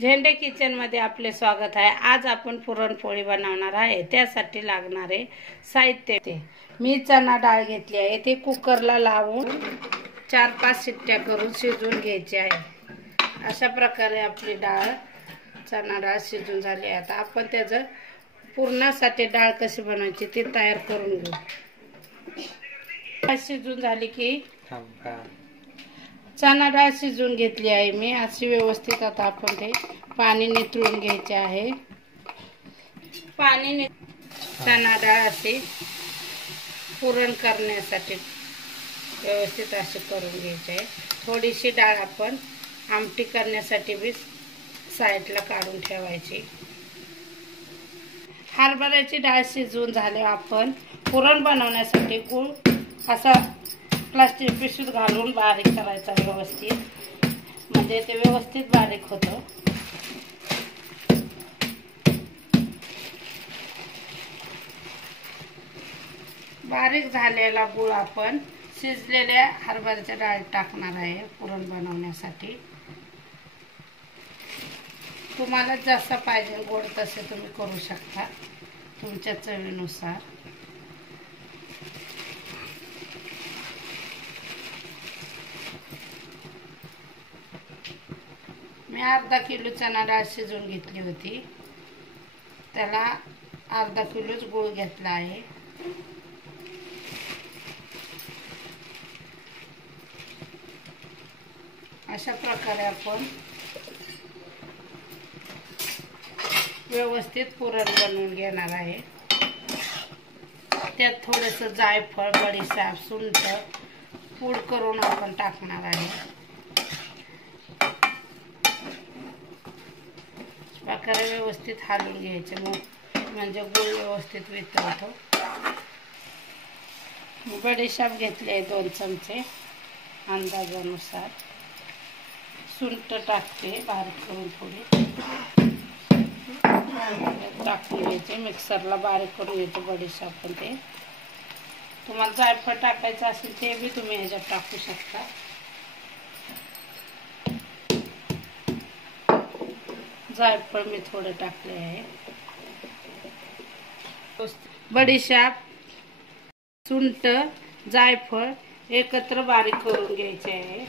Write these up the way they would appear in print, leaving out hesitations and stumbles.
झेंडे किचन मध्ये आपले स्वागत आहे। आज आपण पुरणपोळी बनवणार आहे। त्यासाठी लागणारे साहित्य मी चणा डाळ घेतली आहे, ते कुकरला लावून 4-5 शिट्ट्या करून शिजवून घ्यायची आहे। अशा प्रकारे आपली चणा डाळ शिजून झाली आहे। आता आपण त्याचं पुरणासाठी डाळ कशी बनवायची ते तयार करून घेऊ। शिजून झाली की चणा डाळ शिजवून घेतली आहे मी अशी व्यवस्थित। आता आपण ते पाणी निथळून घ्यायचे आहे। चणा डाळ अशी पुरण करण्यासाठी व्यवस्थित अशी करून घ्यायची आहे। थोडीशी डाळ आपण आमटी करण्यासाठी भी साईडला काढून ठेवायची। हरभऱ्याची डाळ शिजवून झाल्यावर आपण पुरण बनवण्यासाठी गूळ असा प्लास्टिक पिशवीत घालून बारीक करायचा व्यवस्थित, म्हणजे ते व्यवस्थित बारीक होतं। बारीक झालेला गूळ आपण शिजलेल्या हरभऱ्याच्या डाळीत टाकणार आहे पुरण बनवण्यासाठी। तुम्हाला जसा पाहिजे गोड तसे तुम्ही करू शकता तुमच्या चवीनुसार। मी अर्धा किलो चणा डाळ शिजवून घेतली होती, त्याला अर्धा किलोच गूळ घेतला आहे। अशा प्रकारे आपण व्यवस्थित पुरण बनवून घेणार आहे। त्यात थोडंसं जायफळ, बडीशेप, सुंठ पूड करून आपण टाकणार आहे। प्रकारे व्यवस्थित हलवून घ्यायचे, म्हणजे गूळ व्यवस्थित वितळतो। बडीशेप घेतले 2 चमचे अंदाजानुसार। सुंठ टाकते बारीक करून, थोडी टाकून घ्यायचे, मिक्सरला बारीक करून घ्यायचे बडीशेप। पण ते तुम्हाला जायफळ टाकायचं असेल ते बी तुम्ही ह्याच्यात टाकू शकता। जायफळ मी थोडे टाकले आहे। बडीशेप, सुंठ, जायफळ एकत्र बारीक करून घ्यायचे आहे।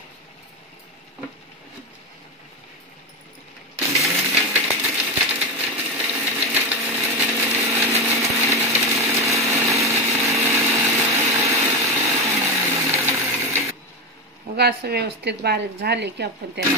असं व्यवस्थित बारीक झाले की आपण त्याला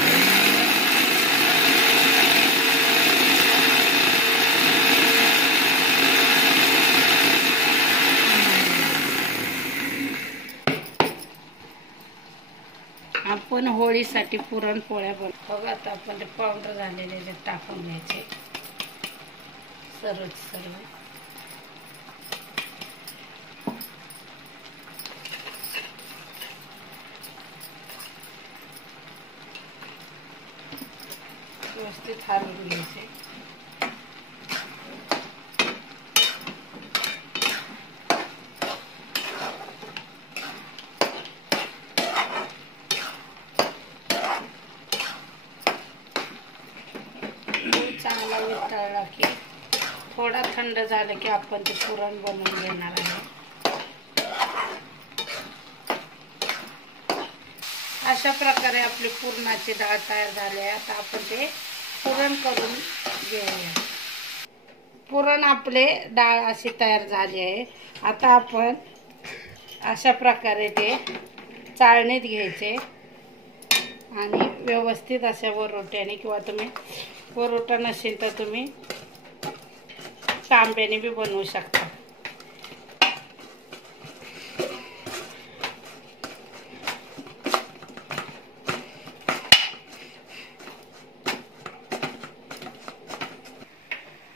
आपण होळीसाठी पुरणपोळ्या बनवतो। आता आपण ते पावडर झालेले जे टाकून घ्यायचे सर्व व्यवस्थित हलवून घ्यायचे। चांगला वितळला की थोडा थंड झालं की आपण ते पुरण बनवून घेणार आहे। अशा प्रकारे आपली पुरणाची डाळ तयार झाली आहे। आता आपण ते पुरण करून घेऊया। पुरण आपले डाळ अशी तयार झाली आहे। आता आपण अशा प्रकारे ते चाळणीत घ्यायचे आणि व्यवस्थित अशा वरोट्याने, किंवा तुम्ही वरोटा नसेल तर तुम्ही तांब्याने बी बनवू शकता।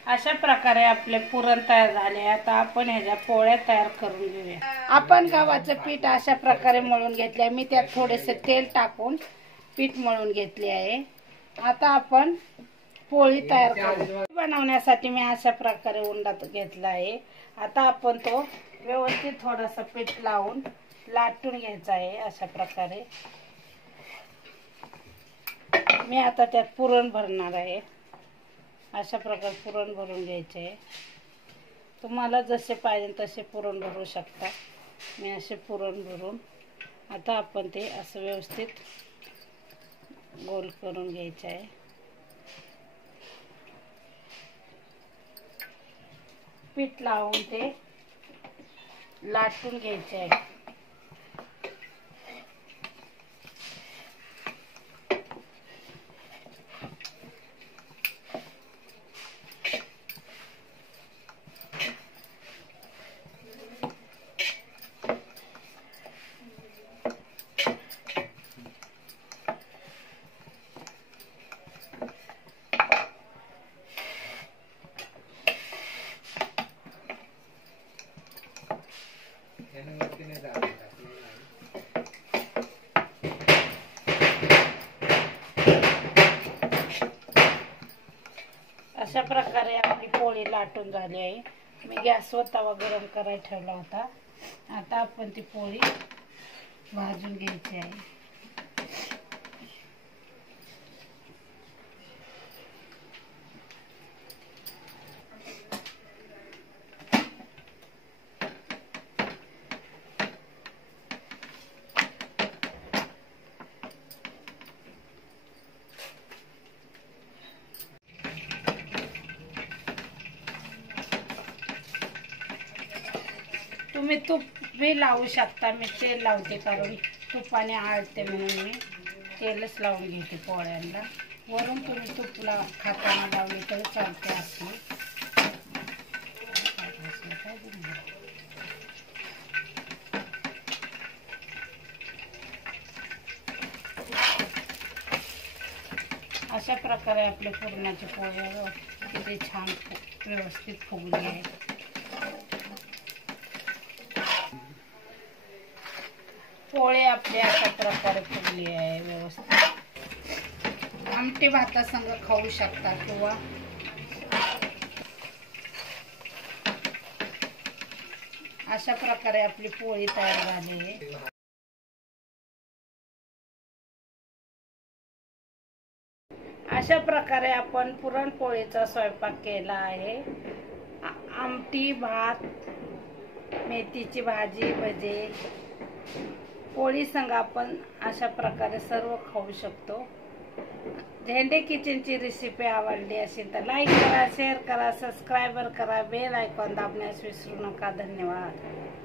अशा प्रकारे आपले पुरण तयार झाले। आता आपण ह्याच्या पोळ्या तयार करून घेऊया। आपण गव्हाचं पीठ अशा प्रकारे मळून घेतले, मी त्यात थोडेसे तेल टाकून पीठ मळून घेतले आहे। आता आपण पोळी तयार करू। बनवण्यासाठी मी अशा प्रकारे उंडा घेतला आहे। आता आपण तो व्यवस्थित थोडासा पीठ लावून लाटून घ्यायचा आहे अशा प्रकारे। मी आता त्यात पुरण भरणार आहे। अशा प्रकारे पुरण भरून घ्यायचे आहे। तुम्हाला जसे पाहिजे तसे पुरण भरू शकता। मी असे पुरण भरून आता आपण ते असं व्यवस्थित गोल करून घ्यायचे आहे। पीठ लावून ते लाटून घ्यायचे आहे। अशा प्रकारे आपली पोळी लाटून झाली आहे। मी गॅसवर तवा गरम करायला ठेवला होता। आता आपण ती पोळी भाजून घ्यायची आहे। तुम्ही तूप भी लावू शकता। मी तेल लावते कारण तुपाने आळते म्हणून मी तेलच लावून घेते पोळ्यांना। वरून तुम्ही तूप खाताना लावली तरी चालते असं। अशा प्रकारे आपले पुरणाचे पोळे किती छान व्यवस्थित फुगले आहेत। पोळे आपले अशा प्रकारे फुगले आहे व्यवस्थित। आमटी भातासंग खाऊ शकता किंवा अशा प्रकारे आपली पोळी तयार झाली आहे। अशा प्रकारे आपण पुरणपोळीचा स्वयंपाक केला आहे। आमटी, भात, मेथीची भाजी, भजे, पोळी संग आपण अशा प्रकारे सर्व खाऊ शकतो। झेंडे किचनची रेसिपी आवडली असेल तर लाईक करा, शेअर करा, सबस्क्राईब करा, बेल आयकॉन दाबण्यास विसरू नका। धन्यवाद।